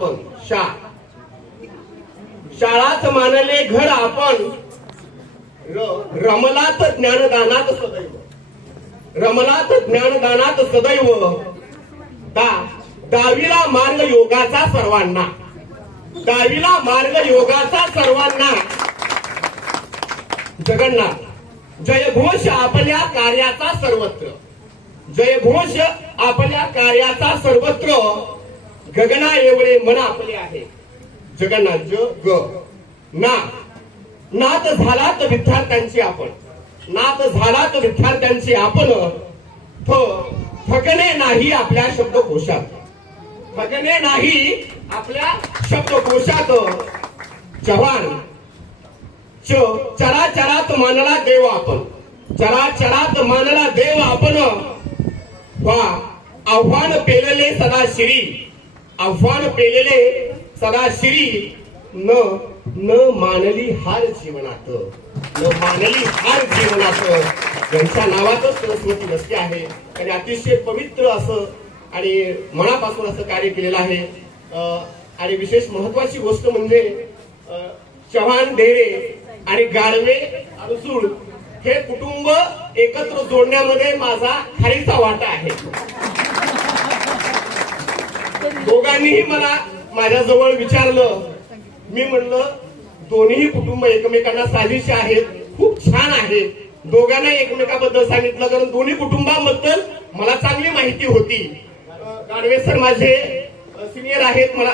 आपण शाळाच मानले घर आपण रमलात ज्ञानदानात सदैव रमलात ज्ञानदानात सदैव दावीला मार्ग योगाचा सर्वांना दावीला मार्ग योगाचा सर्वांना जगन्नाथ जयघोष आपल्या कार्याचा सर्वत्र जयघोष आपल्या कार्याचा सर्वत्र गगना एवढे मन आपले आहे जगन्नाथ ग ना नाथ झालात विद्यार्थ्यांची आपण नाथ झालात विद्यार्थ्यांची आपण थकणे नाही आपल्या शब्दकोशात थकणे नाही आपल्या शब्दकोशात जवान चराचरात मानला देव आपण चराचरात मानला देव आपण आव्हान पेलेले सदा श्री आव्हान पेलेले सदा श्री न मानली हार जीवनात न मानली हार जीवनात यांच्या नावातच सरस्वती बसली आहे आणि अतिशय पवित्र असं आणि मनापासून असं कार्य केलेलं आहे आणि विशेष महत्वाची गोष्ट म्हणजे चव्हाण डेरे आणि गारवे अडसूळ हे कुटुंब एकत्र जोडण्यामध्ये माझा खारीचा वाटा आहे दोघांनीही मला माझ्याजवळ विचारलं मी म्हणलं दोन्ही कुटुंब एकमेकांना साजेसे आहेत खूप छान आहे दोघांना एकमेकाबद्दल सांगितलं कारण दोन्ही कुटुंबांबद्दल मला चांगली माहिती होती गाडवे सर माझे सिनियर आहेत मला